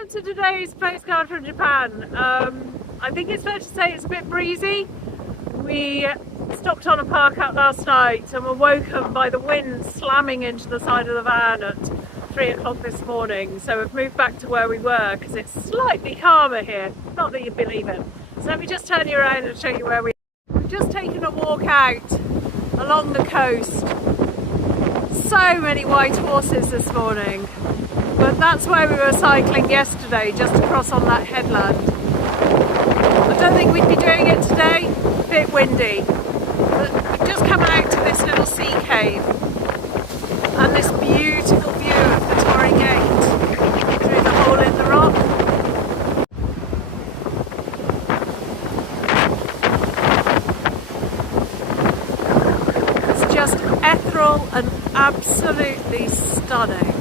welcome to today's postcard from Japan. I think it's fair to say it's a bit breezy. We stopped on a park out last night and were woken by the wind slamming into the side of the van at 3 o'clock this morning. So we've moved back to where we were because it's slightly calmer here. Not that you believe it. So let me just turn you around and show you where we are. We've just taken a walk out along the coast. So many white horses this morning. But that's where we were cycling yesterday, just across on that headland. I don't think we'd be doing it today, a bit windy. But we've just come out to this little sea cave and this beautiful view of the Torii Gate through the hole in the rock. It's just ethereal and absolutely stunning.